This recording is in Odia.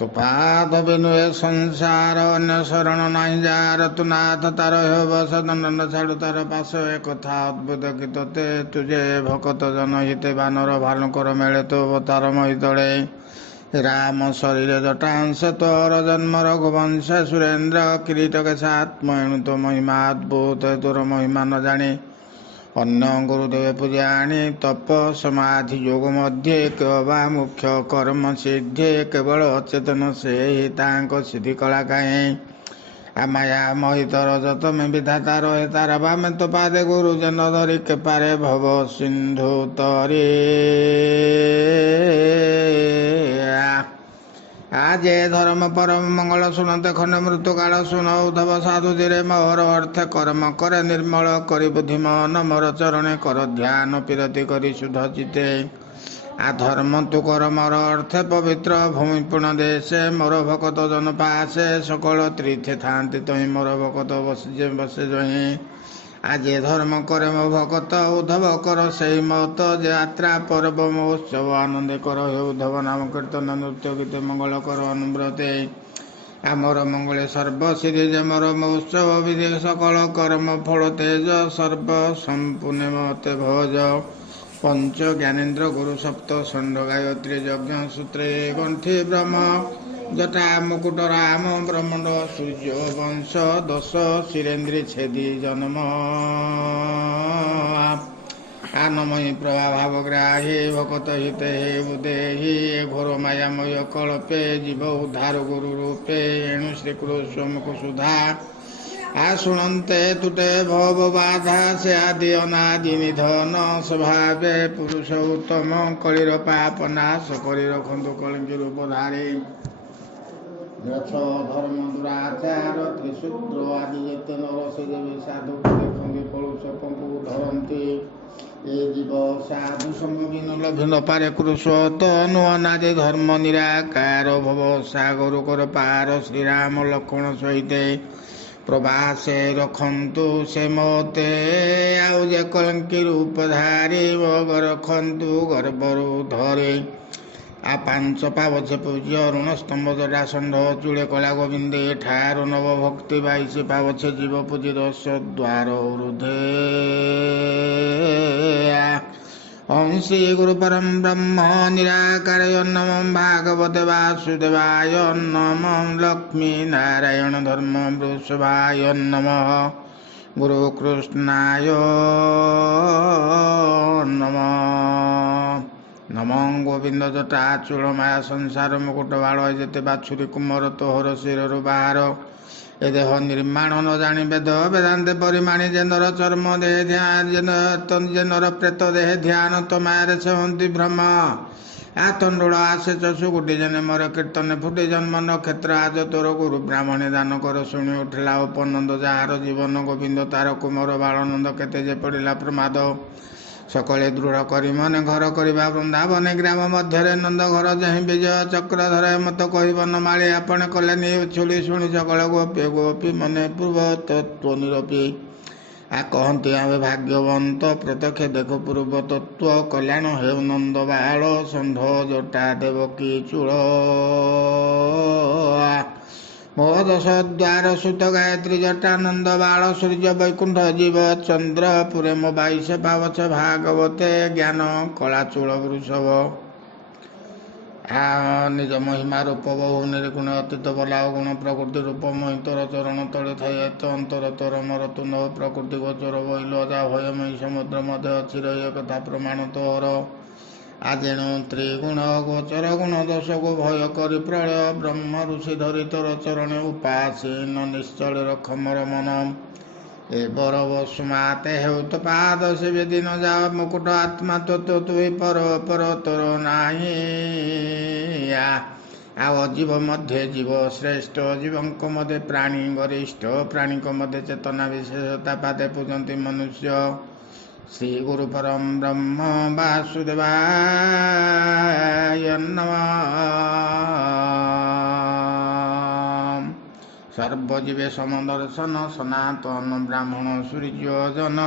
ତୁ ପାଦ ବିନୁଏ ସଂସାର ଅନ୍ୟ ଶରଣ ନାହିଁ ଯାର ତୁ ନାଥ ତାର ହେବ ସଦନନ୍ଦ ଛାଡ଼ୁ ତାର ପାଶ ଏ କଥା ଅଦ୍ଭୁତ କି ତୋତେ ତୁ ଯେ ଭକତ ଜନ ହିତେ ବାନର ଭାଲୁଙ୍କର ମେଳେ ତୋ ଅବତାର ମହିତଳେ ରାମ ଶରୀର ଜଟାଂଶ ତୋର ଜନ୍ମ ରଘୁବଂଶ ସୁରେନ୍ଦ୍ର କିରୀଟ କେଶାତ୍ମ ଏଣୁ ତୋ ମହିମା ଅଦ୍ଭୁତ ତୋର ମହିମା ନ ଜାଣେ ଅନ୍ୟ ଗୁରୁଦେବ ପୂଜା ଆଣି ତପ ସମାଧି ଯୋଗ ମଧ୍ୟ କେବା ମୁଖ୍ୟ କର୍ମ ସିଦ୍ଧି କେବଳ ଅଚେତନ ସେ ତାଙ୍କ ସିଦ୍ଧି କଳା କାହିଁ ମାୟା ମହିତର ଯତମେ ବିଧାତା ରହେ ତାର ବାମେ ତ ପାଦେ ଗୁରୁଜନ ଧରି କେପାରେ ଭବ ସିନ୍ଧୁ ତରି ଆଜେ ଧର୍ମ ପରମ ମଙ୍ଗଳ ଶୁଣତେ ଖଣ୍ଡ ମୃତ୍ୟୁ କାଳ ଶୁଣ ଉଦ୍ଧବ ସାଧୁ ଧୀରେ ମୋହର ଅର୍ଥ କର୍ମ કરે ନିର୍ମଳ କରି ବୁଦ୍ଧିମାନ ମୋର ଚରଣେ କର ଧ୍ୟାନ ପିରତି କରି ଶୁଦ୍ଧ ଚିତେ ଆ ଧର୍ମ ତୁ କର ମୋର ଅର୍ଥ ପବିତ୍ର ଭୂମି ପୁଣ ଦେଶେ ମୋର ଭକତ ଜନ ପାଶେ ସକଳ ତ୍ରିଥେ ଥାନ୍ତି ତହିଁ ମୋର ଭକତ ବସେ ଜହିଁ ଆଜି ଧର୍ମ କରେ ମୋ ଭକତ ଉଦ୍ଧବ କର ସେଇ ମତ ଯାତ୍ରା ପର୍ବ ମହୋତ୍ସବ ଆନନ୍ଦେ କର ହେ ଉଦ୍ଧବ ନାମ କୀର୍ତ୍ତନ ନୃତ୍ୟ ଗୀତ ମଙ୍ଗଳ କର ଅନୁବ୍ରତେ ଆମର ମଙ୍ଗଳେ ସର୍ବସିଦ୍ଧି ଯେ ମୋର ମହୋତ୍ସବ ବିଧି ସକଳ କର୍ମ ଫଳ ତେଜ ସର୍ବ ସମ୍ପୂର୍ଣ୍ଣ ମତେ ଭଜ ପଞ୍ଚ ଜ୍ଞାନେନ୍ଦ୍ର ଗୁରୁ ସପ୍ତ ଷଣ୍ଢ ଗାୟତ୍ରୀ ଯଜ୍ଞ ସୂତ୍ରେ ଗଣ୍ଠି ବ୍ରହ୍ମ ଯଥା ମୁକୁଟ ରାମ ବ୍ରହ୍ମଣ୍ଡ ସୂର୍ଯ୍ୟ ବଂଶ ଦଶ ଶିରେନ୍ଦ୍ରୀ ଛେଦି ଜନ୍ମ ଆନମୟୀ ପ୍ରଭା ଭାବଗ୍ରାହୀ ଭକତ ହିତ ହେ ବୁଦେହି ଘୋର ମାୟାମୟ କଳ୍ପେ ଜୀବ ଉଦ୍ଧାର ଗୁରୁ ରୂପେ ଏଣୁ ଶ୍ରୀକୃଷ୍ଣକୁ ସୁଧା ଶୁଣନ୍ତେ ତୁଟେ ଭବ ବାଧା ସେ ଆଦି ଅନାଦି ନିଧନ ସ୍ୱଭାବେ ପୁରୁଷ ଉତ୍ତମ କଳିର ପାପ ନାଶ କରି ରଖନ୍ତୁ କଳିଙ୍ଗ ରୂପ ଧାରି ଯଥ ଧର୍ମ ଦୁରାଚାର ତ୍ରିଶୂଦ୍ର ଆଦି ଯେତେ ନର ସେ ଦେବେ ସାଧୁକୁ ଦେଖନ୍ତି କଳୁଷ ପଙ୍କୁ ଧରନ୍ତି ଏ ଜୀବ ସାଧୁ ସମ୍ମୁଖୀନ ଲଭି ପାରେ କୃଷତ ନୂଆ ନାଦି ଧର୍ମ ନିରାକାର ଭବ ସାଗର କର ପାର ଶ୍ରୀରାମ ଲକ୍ଷ୍ମଣ ସହିତ ପ୍ରବାସେ ରଖନ୍ତୁ ସେ ମତେ ଆଉ ଯେ କଳଙ୍କି ରୂପ ଧାରି ବଗ ରଖନ୍ତୁ ଗର୍ଭରୁ ଧରେ ପାଞ୍ଚ ପାବଛେ ପୂଜ୍ୟ ଋଣ ସ୍ତମ୍ଭ ଜଟା ଷଣ୍ଢ ଚୂଳେ କଳା ଗୋବିନ୍ଦେ ଠାରୁ ନବ ଭକ୍ତି 22 ପାବଛେ ଜୀବ ପୂଜି 10 ଦ୍ୱାର ଉରୁଧେ ହଂସୀ ଗୁରୁ ପରମ ବ୍ରହ୍ମ ନିରାକାର ନମ ଭାଗବତ ବାସୁଦେବାୟ ନମ ଲକ୍ଷ୍ମୀ ନାରାୟଣ ଧର୍ମ ବୃଷଭାୟ ନମ ଗୁରୁ କୃଷ୍ଣାୟ ନମ ନମଂ ଗୋବିନ୍ଦ ଜଟା ଚୂଳ ମାୟା ସଂସାର ମୁକୁଟ ବାଳ ଯେତେ ବାଛୁରୀ କୁମର ତୋହର ଶିରରୁ ବାହାର ଏ ଦେହ ନିର୍ମାଣ ନ ଜାଣି ବେଦ ବେଦାନ୍ତେ ପରିମାଣି ଜେନର ଚର୍ମ ଦେହ ଧ୍ୟାନ ଜେନର ପ୍ରେତ ଦେହ ଧ୍ୟାନ ତମାରେ ସେହନ୍ତି ଭ୍ରମ ତଣ୍ଡୁଳ ଆସେ ଚଷୁ ଗୁଟି ଜନେ ମୋର କୀର୍ତ୍ତନ ଫୁଟି ଜନ୍ମ ନକ୍ଷତ୍ର ଆଜ ତୋର ଗୁରୁ ବ୍ରାହ୍ମଣେ ଦାନ କର ଶୁଣି ଉଠିଲା ଉପନନ୍ଦ ଯାହାର ଜୀବନ ଗୋବିନ୍ଦ ତାର କୁମର ବାଳନନ୍ଦ କେତେ ଯେ ପଡ଼ିଲା ପ୍ରମାଦ ସକଳେ ଦୃଢ଼ କରି ମନେ ଘର କରିବା ବୃନ୍ଦାବନେ ଗ୍ରାମ ମଧ୍ୟରେ ନନ୍ଦ ଘର ଯାହିଁ ବିଜୟ ଚକ୍ର ଧରେ ମତ କହିବ ନମାଳି ଆପଣ କଲେନି ଛୁଳି ଶୁଣି ସକଳ ଗୋପୀ ମନେ ପୂର୍ବ ତତ୍ଵ ନିରପି କହନ୍ତି ଆମେ ଭାଗ୍ୟବନ୍ତ ପ୍ରତ୍ୟକ୍ଷ ଦେଖ ପୂର୍ବ ତତ୍ଵ କଲ୍ୟାଣ ହେଉ ନନ୍ଦ ବାଳ ଷଣ୍ଢ ଜଟା ଦେବକୀ ଚୂଳ ମୋ 10 ଦ୍ୱାର ସୁତ ଗାୟତ୍ରୀ ଜଟାନନ୍ଦ ବାଳ ସୂର୍ଯ୍ୟ ବୈକୁଣ୍ଠ ଜୀବ ଚନ୍ଦ୍ର ପୁରେ ମୋ 22 ପାବଛ ଭାଗବତେ ଜ୍ଞାନ କଳା ଚୂଳ ବୃଷଭ ନିଜ ମହିମା ରୂପ ବହୁ ନିର୍ଗୁଣ ଅତୀତ ବଲା ଗୁଣ ପ୍ରକୃତି ରୂପ ମହିତର ଚରଣ ତଳେ ଥାଇ ଏତ ଅନ୍ତର ତୋର ମୋର ତୁନ ପ୍ରକୃତି ଗୋଚର ବହିଲ ଅଜା ଭୟମୟୀ ସମୁଦ୍ର ମଧ୍ୟ ଅଛି ରହି କଥା ପ୍ରମାଣ ତୋର ଆଜେଣୁ ତ୍ରିଗୁଣ ଗୋଚର ଗୁଣ ଦୋଷକୁ ଭୟ କରି ପ୍ରଳୟ ବ୍ରହ୍ମ ଋଷି ଧରି ତୋର ଚରଣେ ଉପାସୀନ ନିଶ୍ଚଳ ରଖ ମୋର ମନ ଏ ବର ବସୁମାତେ ହେଉ ତ ପାଦ ସେ ଦିନ ଯାଅ ମୁକୁଟ ଆତ୍ମା ତତ୍ଵ ତୁଇ ପର ପର ତୋର ନାହିଁ ଆଉ ଅଜୀବ ମଧ୍ୟ ଜୀବ ଶ୍ରେଷ୍ଠ ଜୀବଙ୍କ ମଧ୍ୟ ପ୍ରାଣୀ ଗରିଷ୍ଠ ପ୍ରାଣୀଙ୍କ ମଧ୍ୟ ଚେତନା ବିଶେଷତା ପାଦେ ପୂଜନ୍ତି ମନୁଷ୍ୟ ଶ୍ରୀ ଗୁରୁ ପରମ ବ୍ରହ୍ମ ବାସୁଦେବାୟ ନମଃ ସର୍ବଜୀବେ ସମଦର୍ଶନ ସନାତନ ବ୍ରାହ୍ମଣ ସୂର୍ଯ୍ୟ ଜନ।